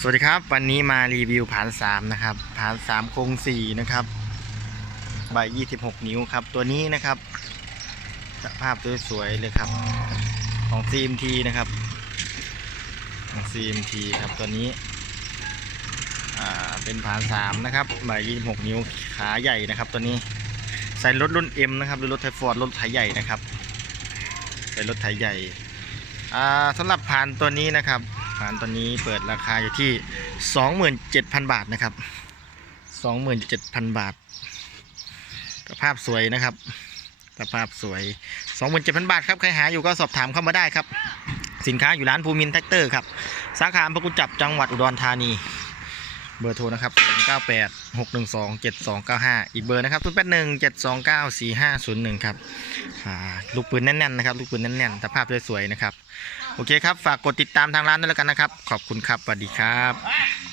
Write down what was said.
สวัสดีครับ วันนี้มารีวิวผานสามนะครับผานสามโครงสี่นะครับใบยี่สิบหกนิ้วครับ ตัวนี้นะครับ สภาพสวยๆเลยครับ ของ CMT นะครับของ CMT ครับตัวนี้เป็นผานสามนะครับใบยี่สิบหกนิ้วขาใหญ่นะครับ ตัวนี้ใส่รถรุ่น M นะครับหรือรถไทฟอร์ดรถไถใหญ่นะครับใส่รถไถใหญ่สำหรับผ่านตัวนี้นะครับ ฟานตอนนี้เปิดราคาอยู่ที่ 27,000 บาทนะครับ 27,000 บาทสภาพสวยนะครับสภาพสวย 27,000 บาทครับ ใครหาอยู่ก็สอบถามเข้ามาได้ครับ สินค้าอยู่ร้านภูมินแท็กเตอร์ครับ สาขาพระกุจับจังหวัดอุดรธานี เบอร์โทรนะครับ098 612 7295 อีกเบอร์นะครับ081 729 4501 ครับลูกปืนแน่นๆนะครับ ลูกปืนแน่นๆสภาพสวยๆนะครับ โอเคครับ ฝากกดติดตามทางร้านด้วยแล้วกันนะครับ ขอบคุณครับ สวัสดีครับ